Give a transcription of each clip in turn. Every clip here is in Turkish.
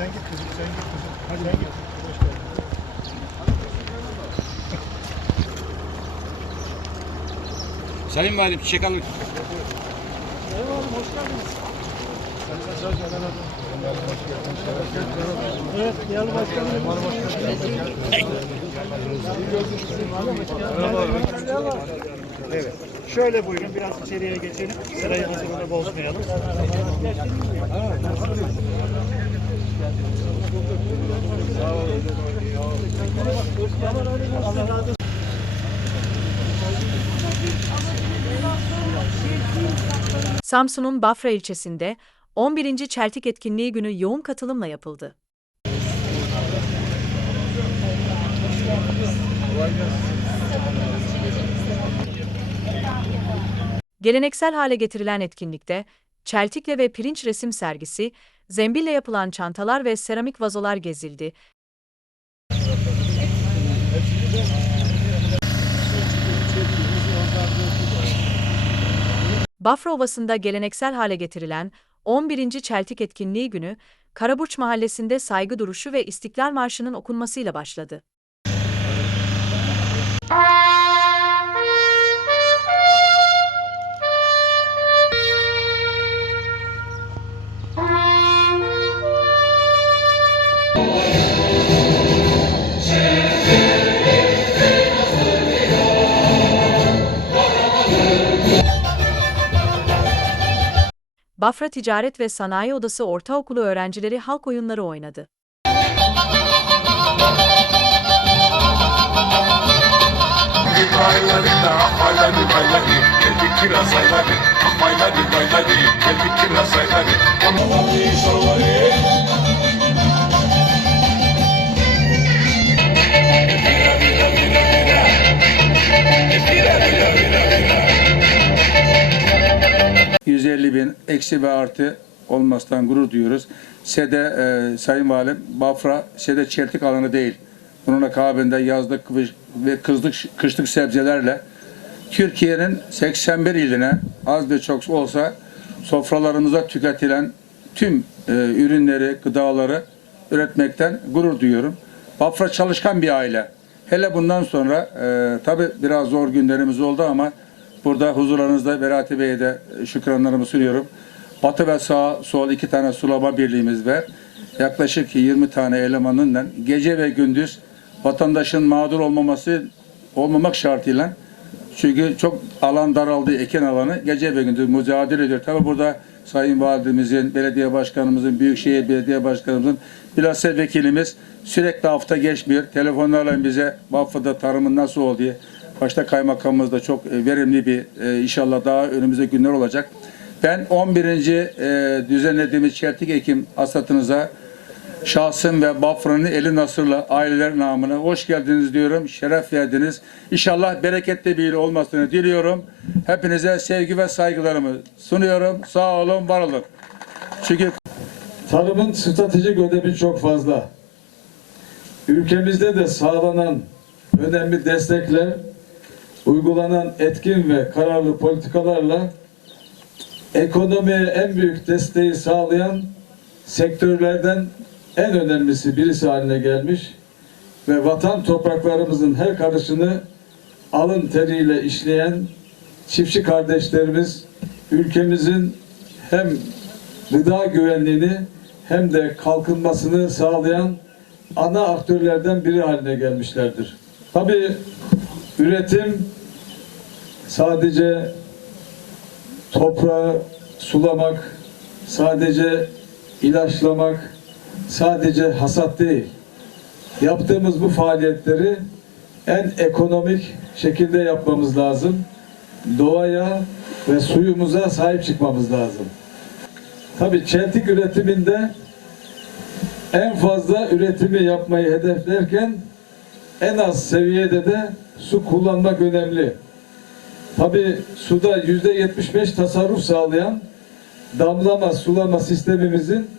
Sen git kızım, sen git kızım. Hadi sen git. Hoş geldin. Sayın Valim çiçek alın. Eyvallah, hoş geldiniz. Sayın Mesaj, Adana. Hoş geldin. Şeref geldin. Evet, değerli başkanım. Geldiniz. Merhaba. Evet. Şöyle buyurun biraz içeriye geçelim. Sırayımızı burada bozmayalım. Samsun'un Bafra ilçesinde 11. Çeltik Etkinliği günü yoğun katılımla yapıldı. Geleneksel hale getirilen etkinlikte çeltikle ve pirinç resim sergisi, zembille yapılan çantalar ve seramik vazolar gezildi. Bafra Ovası'nda geleneksel hale getirilen 11. Çeltik Etkinliği günü, Karaburç Mahallesi'nde saygı duruşu ve İstiklal Marşı'nın okunmasıyla başladı. Bafra Ticaret ve Sanayi Odası Ortaokulu öğrencileri halk oyunları oynadı. Eksi ve artı olmasından gurur duyuyoruz. SEDE e, Sayın Valim Bafra SEDE çeltik alanı değil. Bunun akabinde yazlık ve kızlık, kışlık sebzelerle Türkiye'nin 81 iline az ve çok olsa sofralarımıza tüketilen tüm e, ürünleri, gıdaları üretmekten gurur duyuyorum. Bafra çalışkan bir aile. Hele bundan sonra e, tabi biraz zor günlerimiz oldu ama burada huzurlarınızda Verati Bey'e de şükranlarımı sunuyorum. Batı ve sağ sol iki tane sulama birliğimiz ve yaklaşık 20 tane elemanınla gece ve gündüz vatandaşın mağdur olmaması olmamak şartıyla çünkü çok alan daraldı, ekin alanı. Gece ve gündüz mücadele ediyor. Tabi burada Sayın Validemizin, belediye başkanımızın, Büyükşehir Belediye Başkanımızın, bilhassa vekilimiz sürekli hafta geçmiyor. Telefonlarla bize Bafra'da tarımın nasıl olduğu, başta kaymakamımız da çok e, verimli bir e, inşallah daha önümüzde günler olacak. Ben 11. e, düzenlediğimiz Çeltik Ekim hasatınıza şahsım ve Bafra'nın eli nasırla aileler namına hoş geldiniz diyorum. Şeref verdiniz. İnşallah bereketli bir yıl olmasını diliyorum. Hepinize sevgi ve saygılarımı sunuyorum. Sağ olun, var olun. Çünkü Tarımın stratejik önemi çok fazla. Ülkemizde de sağlanan önemli destekler, uygulanan etkin ve kararlı politikalarla ekonomiye en büyük desteği sağlayan sektörlerden en önemlisi birisi haline gelmiş ve vatan topraklarımızın her karışını alın teriyle işleyen çiftçi kardeşlerimiz ülkemizin hem gıda güvenliğini hem de kalkınmasını sağlayan ana aktörlerden biri haline gelmişlerdir. Tabii üretim sadece toprağı sulamak, sadece ilaçlamak, sadece hasat değil. Yaptığımız bu faaliyetleri en ekonomik şekilde yapmamız lazım. Doğaya ve suyumuza sahip çıkmamız lazım. Tabii çeltik üretiminde en fazla üretimi yapmayı hedeflerken en az seviyede de su kullanmak önemli. Tabii suda yüzde 75 tasarruf sağlayan damlama sulama sistemimizin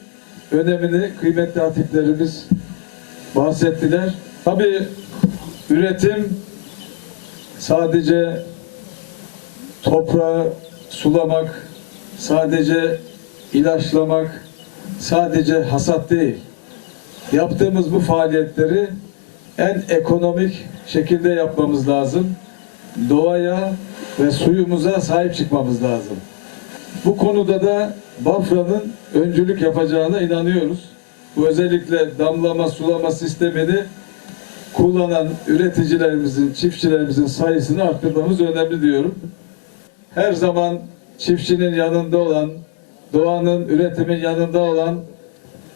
önemini kıymetli hatiplerimiz bahsettiler. Tabii üretim sadece toprağı sulamak, sadece ilaçlamak, sadece hasat değil. yaptığımız bu faaliyetleri en ekonomik şekilde yapmamız lazım. Doğaya ve suyumuza sahip çıkmamız lazım. Bu konuda da Bafra'nın öncülük yapacağına inanıyoruz. Bu özellikle damlama sulama sistemini kullanan üreticilerimizin, çiftçilerimizin sayısını arttırmamız önemli diyorum. Her zaman çiftçinin yanında olan, doğanın, üretimin yanında olan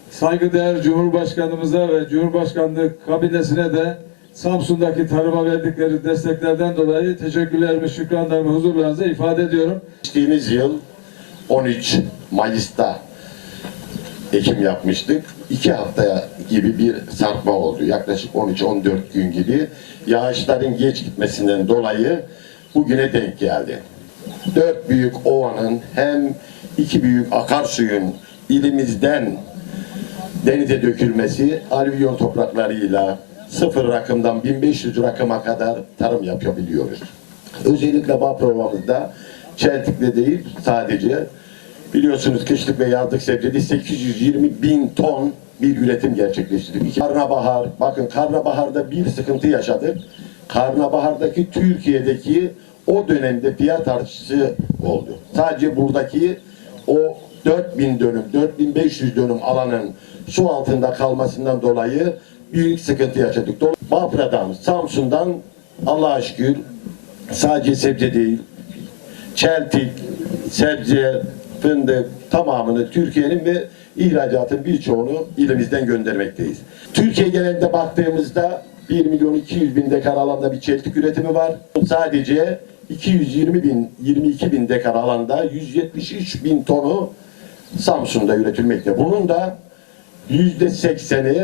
saygıdeğer Cumhurbaşkanımıza ve Cumhurbaşkanlığı kabinesine de Samsun'daki tarıma verdikleri desteklerden dolayı teşekkürlerimi, şükranlarımı huzurlarınıza ifade ediyorum. Geçtiğimiz yıl 13 Mayıs'ta ekim yapmıştık. İki haftaya gibi bir sarkma oldu. Yaklaşık 13-14 gün gibi. Yağışların geç gitmesinden dolayı bugüne denk geldi. Dört büyük ovanın hem iki büyük akarsuyun ilimizden denize dökülmesi alüvyon topraklarıyla sıfır rakımdan 1500 rakıma kadar tarım yapabiliyoruz. Özellikle bağ programımızda Çeltik'te değil sadece biliyorsunuz kışlık ve yazlık sebzeli 820 bin ton bir üretim gerçekleştirdik. Karnabahar, bakın karnabaharda bir sıkıntı yaşadık. Karnabahardaki Türkiye'deki o dönemde fiyat artışı oldu. Sadece buradaki o 4000 dönüm, 4500 dönüm alanın su altında kalmasından dolayı büyük sıkıntı yaşadık. Bafra'dan, Samsun'dan Allah'a şükür sadece sebze değil, çeltik, sebze, fındık tamamını Türkiye'nin ve ihracatın birçoğunu ilimizden göndermekteyiz. Türkiye genelinde baktığımızda 1 milyon 200 bin dekar alanda bir çeltik üretimi var. Sadece 220 bin, 22 bin dekar alanda 173 bin tonu Samsun'da üretilmekte. Bunun da yüzde sekseni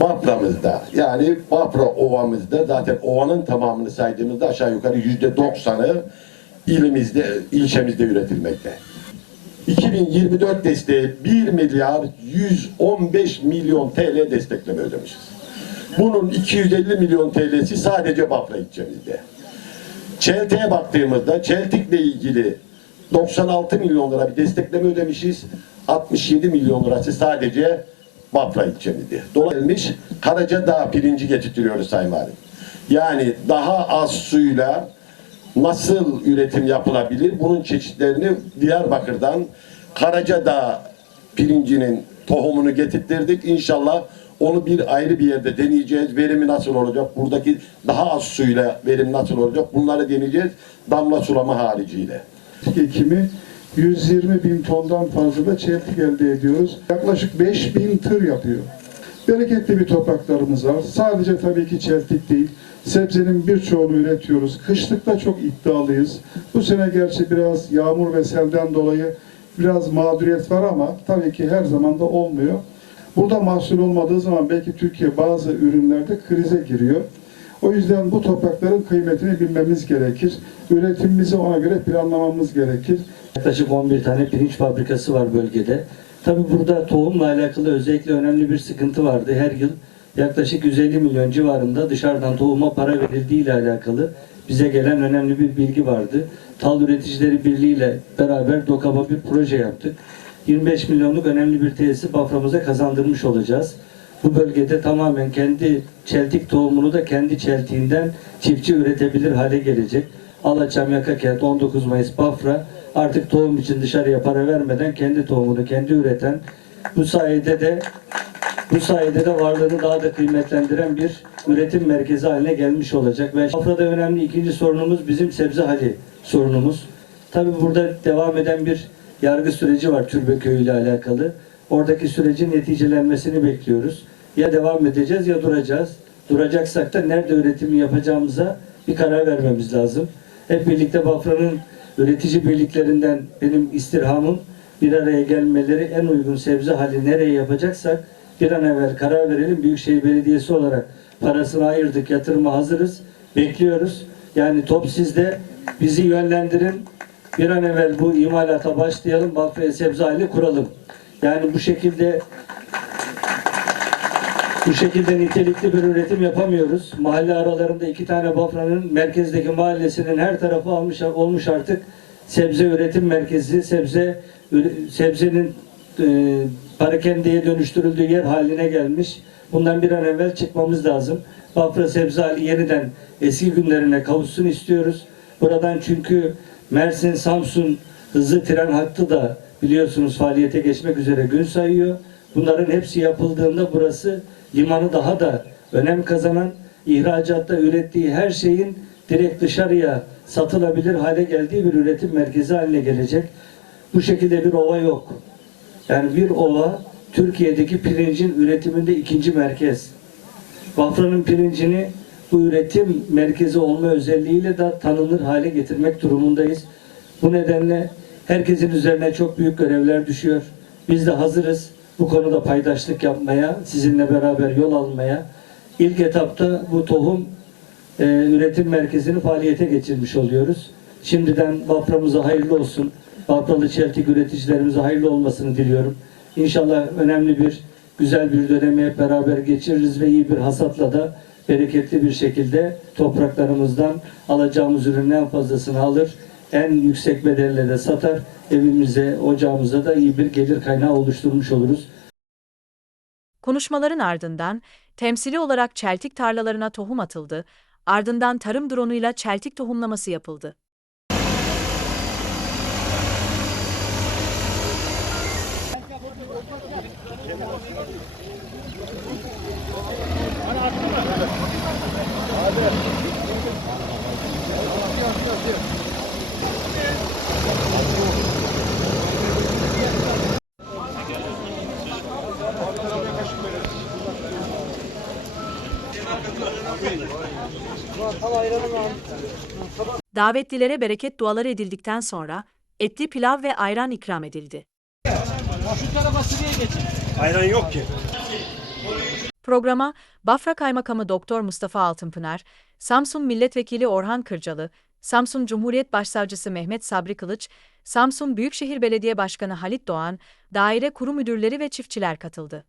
Bafra'mızda yani Bafra ovamızda zaten ovanın tamamını saydığımızda aşağı yukarı yüzde doksanı ilimizde, ilçemizde üretilmekte. 2024 desteği 1 milyar 115 milyon TL destekleme ödemişiz. Bunun 250 milyon TL'si sadece Bafra ilçemizde. Çeltik'e baktığımızda Çeltik'le ilgili 96 milyon lira bir destekleme ödemişiz. 67 milyon lirası sadece Bafra ilçemizde. Dolayısıyla Karacadağ pirinci getirtiyoruz Sayın Valim. Yani daha az suyla nasıl üretim yapılabilir? Bunun çeşitlerini Diyarbakır'dan Karacadağ pirincinin tohumunu getirttirdik. İnşallah onu bir ayrı bir yerde deneyeceğiz. Verimi nasıl olacak? Buradaki daha az suyla verim nasıl olacak? Bunları deneyeceğiz. Damla sulama hariciyle. ekimi 120 bin tondan fazla da çeltik elde ediyoruz. Yaklaşık 5 bin tır yapıyor. Bereketli bir topraklarımız var. Sadece tabii ki çeltik değil. Sebzenin birçoğunu üretiyoruz. Kışlıkta çok iddialıyız. Bu sene gerçi biraz yağmur ve selden dolayı biraz mağduriyet var ama tabii ki her zaman da olmuyor. Burada mahsul olmadığı zaman belki Türkiye bazı ürünlerde krize giriyor. O yüzden bu toprakların kıymetini bilmemiz gerekir. Üretimimizi ona göre planlamamız gerekir. Yaklaşık 11 tane pirinç fabrikası var bölgede. Tabi burada tohumla alakalı özellikle önemli bir sıkıntı vardı. Her yıl yaklaşık 150 milyon civarında dışarıdan tohuma para verildiği ile alakalı bize gelen önemli bir bilgi vardı. Tal Üreticileri Birliği ile beraber DOKAB'a bir proje yaptık. 25 milyonluk önemli bir tesisi Bafra'mıza kazandırmış olacağız. Bu bölgede tamamen kendi çeltik tohumunu da kendi çeltiğinden çiftçi üretebilir hale gelecek. Alaçam, Yakakent, 19 Mayıs, Bafra artık tohum için dışarıya para vermeden kendi tohumunu kendi üreten bu sayede de bu sayede de varlığını daha da kıymetlendiren bir üretim merkezi haline gelmiş olacak. Ve Bafra'da önemli ikinci sorunumuz bizim sebze hali sorunumuz. Tabii burada devam eden bir yargı süreci var Türbeköy ile alakalı. Oradaki sürecin neticelenmesini bekliyoruz. Ya devam edeceğiz ya duracağız. Duracaksak da nerede üretimi yapacağımıza bir karar vermemiz lazım. Hep birlikte Bafra'nın üretici birliklerinden benim istirhamım bir araya gelmeleri en uygun sebze hali nereye yapacaksak bir an evvel karar verelim. Büyükşehir Belediyesi olarak parasını ayırdık, yatırıma hazırız. Bekliyoruz. Yani top sizde. Bizi yönlendirin. Bir an evvel bu imalata başlayalım. Bafra'ya sebze hali kuralım. Yani bu şekilde bu şekilde nitelikli bir üretim yapamıyoruz. Mahalle aralarında iki tane Bafra'nın merkezdeki mahallesinin her tarafı almış olmuş artık sebze üretim merkezi, sebze sebzenin e, parakendeye dönüştürüldüğü yer haline gelmiş. Bundan bir an evvel çıkmamız lazım. Bafra Sebze Ali yeniden eski günlerine kavuşsun istiyoruz. Buradan çünkü Mersin, Samsun hızlı tren hattı da biliyorsunuz faaliyete geçmek üzere gün sayıyor. Bunların hepsi yapıldığında burası limanı daha da önem kazanan, ihracatta ürettiği her şeyin direkt dışarıya satılabilir hale geldiği bir üretim merkezi haline gelecek. Bu şekilde bir ova yok. Yani bir ova Türkiye'deki pirincin üretiminde ikinci merkez. Bafra'nın pirincini bu üretim merkezi olma özelliğiyle de tanınır hale getirmek durumundayız. Bu nedenle herkesin üzerine çok büyük görevler düşüyor. Biz de hazırız bu konuda paydaşlık yapmaya, sizinle beraber yol almaya. İlk etapta bu tohum e, üretim merkezini faaliyete geçirmiş oluyoruz. Şimdiden Bafra'mıza hayırlı olsun. Bafralı çeltik üreticilerimize hayırlı olmasını diliyorum. İnşallah önemli bir, güzel bir dönemi hep beraber geçiririz ve iyi bir hasatla da bereketli bir şekilde topraklarımızdan alacağımız ürünün en fazlasını alır. En yüksek bedelle de satar. Evimize, ocağımıza da iyi bir gelir kaynağı oluşturmuş oluruz. Konuşmaların ardından temsili olarak çeltik tarlalarına tohum atıldı, ardından tarım dronuyla çeltik tohumlaması yapıldı. Davetlilere bereket duaları edildikten sonra etli pilav ve ayran ikram edildi. Ayran yok ki. Programa Bafra Kaymakamı Doktor Mustafa Altınpınar, Samsun Milletvekili Orhan Kırcalı, Samsun Cumhuriyet Başsavcısı Mehmet Sabri Kılıç, Samsun Büyükşehir Belediye Başkanı Halit Doğan, daire kurum müdürleri ve çiftçiler katıldı.